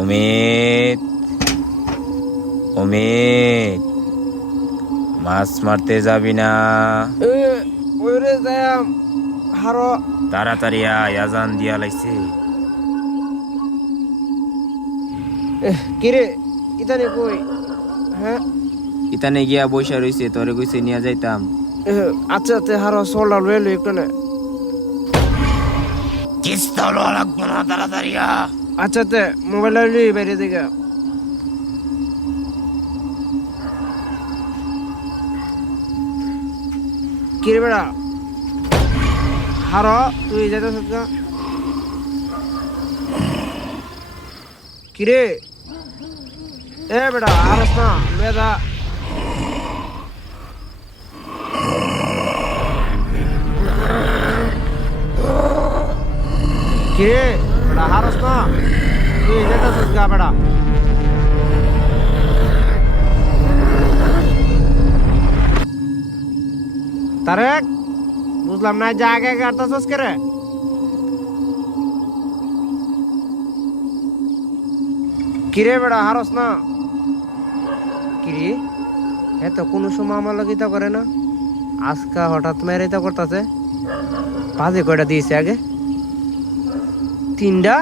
অমিত, অমিত, মাছ মারতে যাবি না? ওরে যাম হারো। তাড়াতাড়ি আয়, আজান দিয়া লাইছে। কিরে ইতানি কই? হ্যাঁ ইতানে গিয়া বইসা রইছে, তোরে কইছে নিয়া যাইতাম। আচ্ছা আচ্ছা হারো সোলডার লইলো একটু না। কিস্তা লওয়া লাগবো না, তাড়াতাড়ি আ। আচ্ছা আচ্ছা মোবাইল লইলি বাইরে থেকে। কিরে বেড়া হারো তুই যাইতেছ গা? কিরে এ বেড়া হারস না বেদা। কিরে বেড়া হারস না তুই যাইতেছ গা বেড়া? তারেক বুঝলাম না যা আগে আগে আটতাছস কে রে? কিরে বেড়া হারস না? কিরে এত কোনো সময় আমার লাগিতা করে না, আজকা হঠাৎ মেরেতা করতেছে। বাজে কয়টা দিয়েছে আগে? 3টা।